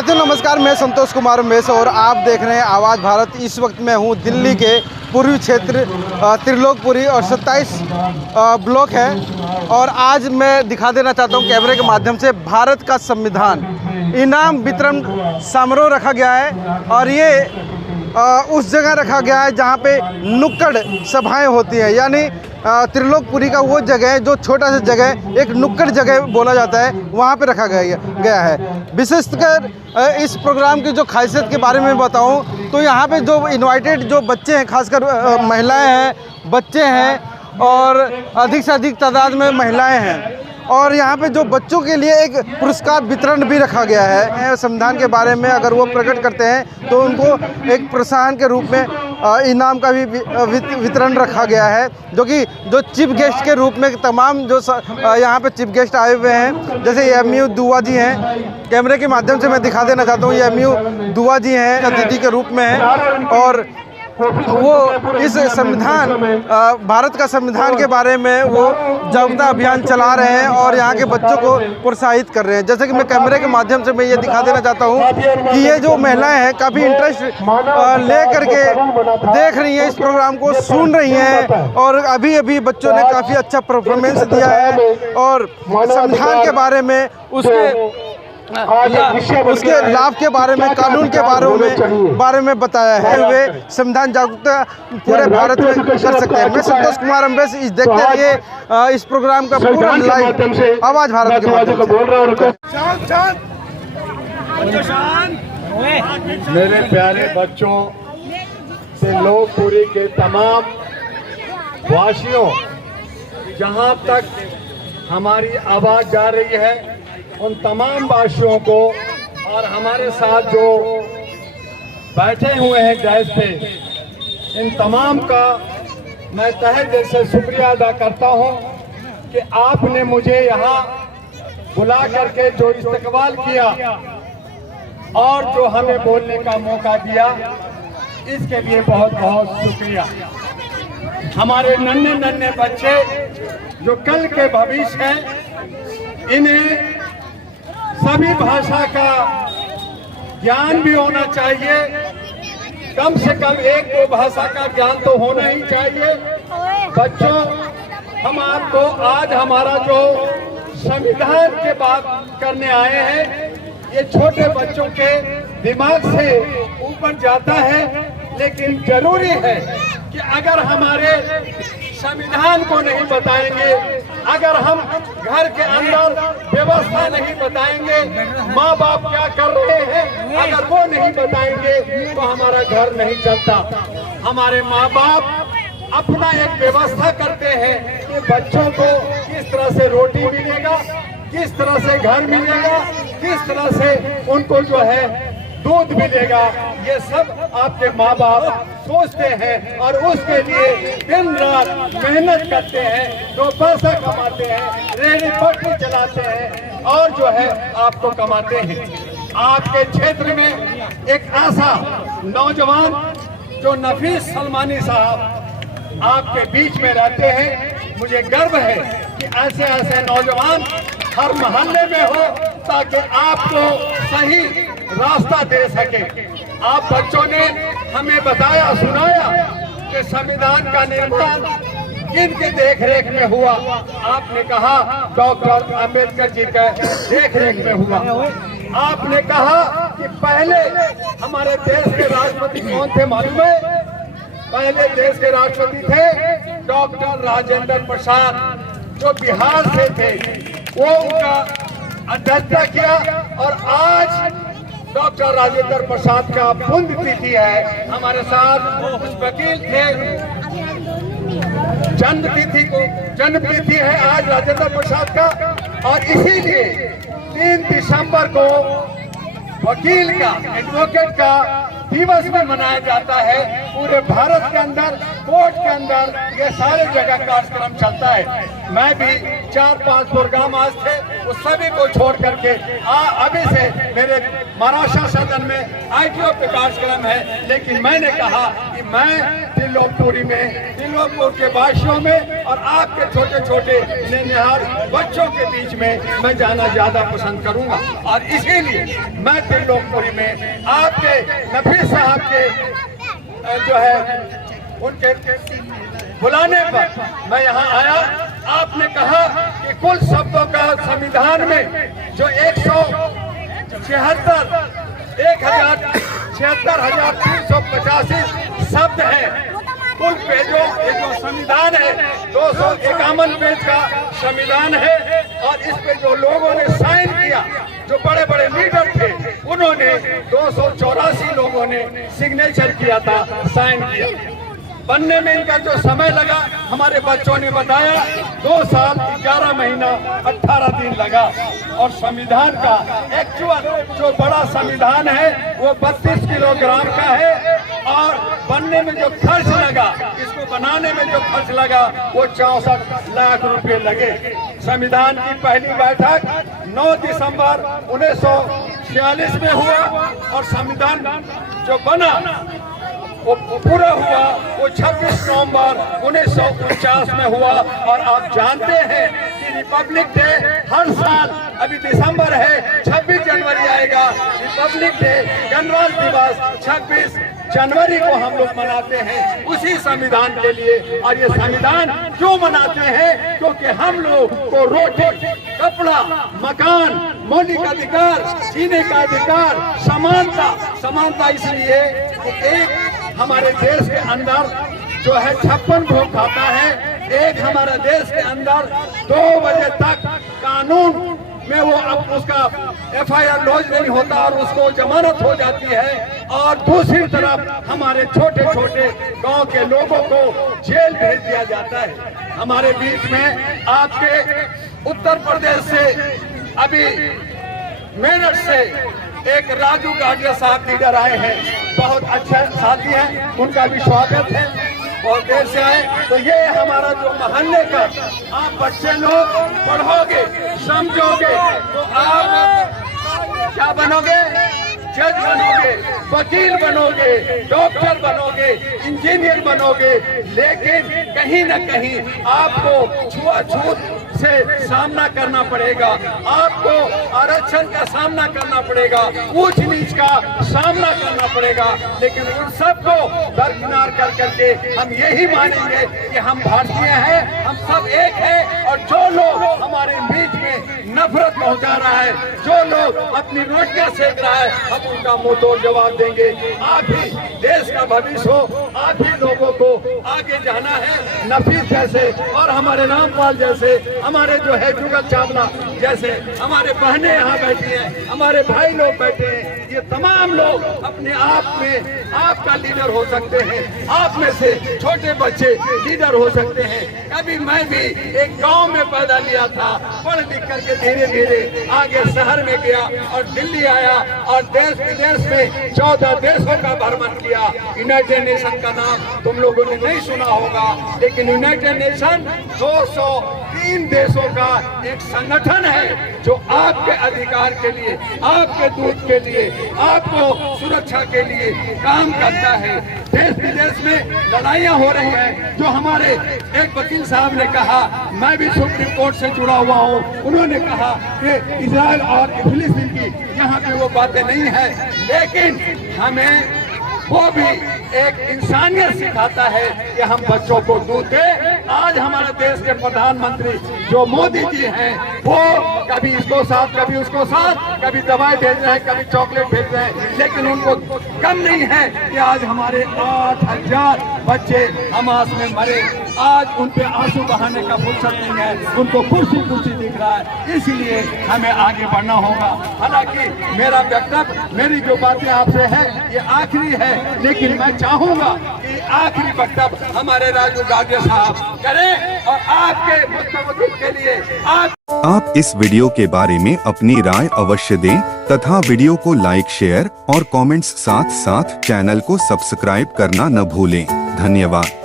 साथियों नमस्कार, मैं संतोष कुमार मेस और आप देख रहे हैं आवाज़ भारत। इस वक्त मैं हूं दिल्ली के पूर्वी क्षेत्र त्रिलोकपुरी और 27 ब्लॉक है और आज मैं दिखा देना चाहता हूं कैमरे के माध्यम से भारत का संविधान इनाम वितरण समारोह रखा गया है। और ये उस जगह रखा गया है जहां पे नुक्कड़ सभाएं होती हैं, यानी त्रिलोकपुरी का वो जगह है जो छोटा सा जगह एक नुक्कड़ जगह बोला जाता है, वहाँ पे रखा गया है। विशेषकर इस प्रोग्राम की जो खासियत के बारे में बताऊं तो यहाँ पे जो इनवाइटेड जो बच्चे हैं, खासकर महिलाएं हैं, बच्चे हैं और अधिक से अधिक तादाद में महिलाएं हैं। और यहाँ पे जो बच्चों के लिए एक पुरस्कार वितरण भी रखा गया है। संविधान के बारे में अगर वो प्रकट करते हैं तो उनको एक प्रोत्साहन के रूप में इनाम का भी वितरण रखा गया है, जो चीफ गेस्ट के रूप में तमाम जो यहाँ पे चीफ गेस्ट आए हुए हैं, जैसे एमयू दुआ जी हैं। कैमरे के माध्यम से मैं दिखा देना चाहता हूँ, ये एमयू दुआ जी हैं, अतिथि के रूप में हैं और वो इस संविधान भारत का संविधान के बारे में वो जागरूकता अभियान चला रहे हैं और यहाँ के बच्चों को प्रोत्साहित कर रहे हैं। जैसे कि मैं कैमरे के माध्यम से मैं ये दिखा देना चाहता हूँ कि ये जो महिलाएं हैं काफ़ी इंटरेस्ट ले करके देख रही हैं, इस प्रोग्राम को सुन रही हैं और अभी अभी बच्चों ने काफ़ी अच्छा परफॉर्मेंस दिया है और संविधान के बारे में उसके लाभ के बारे में, कानून के बारे में बताया है। वे संविधान जागरूकता पूरे भारत में कर सकते हैं। मैं संतोष कुमार अम्बेस इस देखते रहिए इस प्रोग्राम का पूरा लाइव आवाज़ भारत के माध्यम से। मेरे प्यारे बच्चों से लोकपुरी के तमाम वासियों, जहां तक हमारी आवाज़ जा रही है उन तमाम वासियों को और हमारे साथ जो बैठे हुए हैं डैश पे, इन तमाम का मैं तहे दिल से शुक्रिया अदा करता हूं कि आपने मुझे यहाँ बुला करके जो इस्तकबाल किया और जो हमें बोलने का मौका दिया, इसके लिए बहुत बहुत शुक्रिया। हमारे नन्हे नन्हे बच्चे जो कल के भविष्य हैं, इन्हें सभी भाषा का ज्ञान भी होना चाहिए। कम से कम एक दो भाषा का ज्ञान तो होना ही चाहिए। बच्चों, हम आपको आज हमारा जो संविधान के बात करने आए हैं, ये छोटे बच्चों के दिमाग से ऊपर जाता है, लेकिन जरूरी है कि अगर हमारे संविधान को नहीं बताएंगे, अगर हम घर के अंदर व्यवस्था नहीं बताएंगे, माँ बाप क्या कर रहे हैं अगर वो नहीं बताएंगे तो हमारा घर नहीं चलता। हमारे माँ बाप अपना एक व्यवस्था करते हैं कि बच्चों को किस तरह से रोटी मिलेगा, किस तरह से घर मिलेगा, किस तरह से उनको जो है दूध मिलेगा। ये सब आपके माँ बाप सोचते हैं और उसके लिए दिन रात मेहनत करते हैं, दो पैसा कमाते हैं, रेहड़ी पटरी चलाते हैं और जो है आपको कमाते हैं। आपके क्षेत्र में एक ऐसा नौजवान जो नफीस सलमानी साहब आपके बीच में रहते हैं, मुझे गर्व है कि ऐसे ऐसे नौजवान हर मोहल्ले में हो ताकि आपको सही रास्ता दे सके। आप बच्चों ने हमें बताया, सुनाया कि संविधान का निर्माण किनके देखरेख में हुआ। आपने कहा डॉक्टर अंबेडकर जी के देखरेख में हुआ। आपने कहा कि पहले हमारे देश के राष्ट्रपति कौन थे मालूम है? पहले देश के राष्ट्रपति थे डॉक्टर राजेंद्र प्रसाद, जो बिहार से थे। वो उनका अध्यक्षता किया और आज डॉक्टर राजेंद्र प्रसाद का पुण्यतिथि है। हमारे साथ कुछ वकील थे, जन्मतिथि है आज राजेंद्र प्रसाद का और इसीलिए 3 दिसंबर को वकील का, एडवोकेट का दिवस में मनाया जाता है। पूरे भारत के अंदर, कोर्ट के अंदर ये सारे जगह कार्यक्रम चलता है। मैं भी 4-5 प्रोग्राम आज थे उस सभी को छोड़ करके अभी से मेरे महाराष्ट्र सदन में ITO पे कार्यक्रम है, लेकिन मैंने कहा कि मैं त्रिलोकपुरी में, त्रिलोकपुर के वासियों में और आपके छोटे छोटे निहार बच्चों के बीच में मैं जाना ज्यादा पसंद करूंगा। और इसीलिए मैं त्रिलोकपुरी में आपके नफीस साहब के जो है उनके बुलाने पर मैं यहाँ आया। आपने कहा कि कुल शब्दों का संविधान में जो 176,385 शब्द हैं, कुल पेजों ये जो संविधान है 251 पेज का संविधान है, और इस पे जो लोगों ने साइन किया, जो बड़े बड़े लीडर थे, उन्होंने 284 लोगों ने सिग्नेचर किया था, साइन किया। बनने में इनका जो समय लगा हमारे बच्चों ने बताया 2 साल 11 महीना 18 दिन लगा। और संविधान का एक्चुअल जो बड़ा संविधान है वो 32 किलोग्राम का है, और बनने में जो खर्च लगा, इसको बनाने में जो खर्च लगा वो 64 लाख रुपए लगे। संविधान की पहली बैठक 9 दिसंबर 1946 में हुआ, और संविधान जो बना वो पूरा हुआ वो 26 नवंबर 1949 में हुआ। और आप जानते हैं कि रिपब्लिक डे हर साल, अभी दिसंबर है, 26 जनवरी आएगा, रिपब्लिक डे गणराज्य दिवस 26 जनवरी को हम लोग मनाते हैं उसी संविधान के लिए। और ये संविधान क्यों मनाते हैं? क्योंकि हम लोग को रोटी, कपड़ा, मकान, मौलिक अधिकार, जीने का अधिकार, समानता इसलिए कि एक हमारे देश के अंदर जो है 56 भोग खाता है, एक हमारे देश के अंदर 2 बजे तक कानून में वो अब उसका FIR लॉन्च नहीं होता और उसको जमानत हो जाती है, और दूसरी तरफ हमारे छोटे छोटे गांव के लोगों को जेल भेज दिया जाता है। हमारे बीच में आपके उत्तर प्रदेश से अभी मेरठ से एक राजू गाडिया साहब लीडर आए हैं, बहुत अच्छे साथी हैं, उनका भी स्वागत है। बहुत देर से आए, तो ये हमारा जो मोहल्ले का आप बच्चे लोग पढ़ोगे, समझोगे, तो आप क्या बनोगे? जज बनोगे, वकील बनोगे, डॉक्टर बनोगे, इंजीनियर बनोगे, लेकिन कहीं न कहीं आपको छुआछूत से सामना करना पड़ेगा, आपको आरक्षण का सामना करना पड़ेगा, ऊंच नीच का सामना करना पड़ेगा। लेकिन उन सबको दरकिनार कर करके हम यही मानेंगे कि हम भारतीय हैं, हम सब एक हैं, और जो लोग हमारे बीच में नफरत पहुंचा रहा है, जो लोग अपनी रोटियां सेक रहा है, हम उनका मुंह तोड़ जवाब देंगे। आप ही देश का भविष्य हो, आप ही लोगों को आगे जाना है। नफीस जैसे और हमारे रामपाल जैसे, हमारे जो है जुगल चावला जैसे हमारे बहनें यहाँ बैठी हैं, हमारे भाई लोग बैठे हैं, ये तमाम लोग अपने आप में आपका लीडर हो सकते हैं, आप में से छोटे बच्चे लीडर हो सकते हैं। कभी मैं भी एक गांव में पैदा लिया था, पढ़ लिख करके धीरे धीरे आगे शहर में गया और दिल्ली आया, और देश विदेश में 14 देशों का भ्रमण किया। यूनाइटेड नेशन का नाम तुम लोगों ने नहीं सुना होगा, लेकिन यूनाइटेड नेशन 203 देशों का एक संगठन है जो आपके अधिकार के लिए, आपके दूध के लिए, आपको सुरक्षा के लिए काम करता है। देश विदेश में लड़ाइयाँ हो रही हैं, जो हमारे एक वकील साहब ने कहा, मैं भी सुप्रीम कोर्ट से जुड़ा हुआ हूँ, उन्होंने कहा कि इजराइल और फिलिस्तीन की यहाँ पे वो बातें नहीं है, लेकिन हमें वो भी एक इंसानियत सिखाता है कि हम बच्चों को दूध दें। आज हमारे देश के प्रधानमंत्री जो मोदी जी हैं, वो कभी इसको साथ, कभी उसको साथ, कभी दवाई भेज रहे हैं, कभी चॉकलेट भेज रहे हैं, लेकिन उनको कम नहीं है कि आज हमारे 8000 बच्चे हमास में मरे। आज उन पे आंसू बहाने का फुर्सत नहीं है, उनको कुर्सी कुर्सी दिख रहा है। इसलिए हमें आगे बढ़ना होगा। हालांकि मेरा वक्तव्य, मेरी जो बातें आपसे है ये आखिरी है, लेकिन मैं चाहूंगा कि आखिरी वक्तव्य हमारे राजू गाडिया साहब करें, और आपके मुस्तकबिल के लिए आप इस वीडियो के बारे में अपनी राय अवश्य दें तथा वीडियो को लाइक, शेयर और कमेंट्स साथ साथ चैनल को सब्सक्राइब करना न भूलें। धन्यवाद।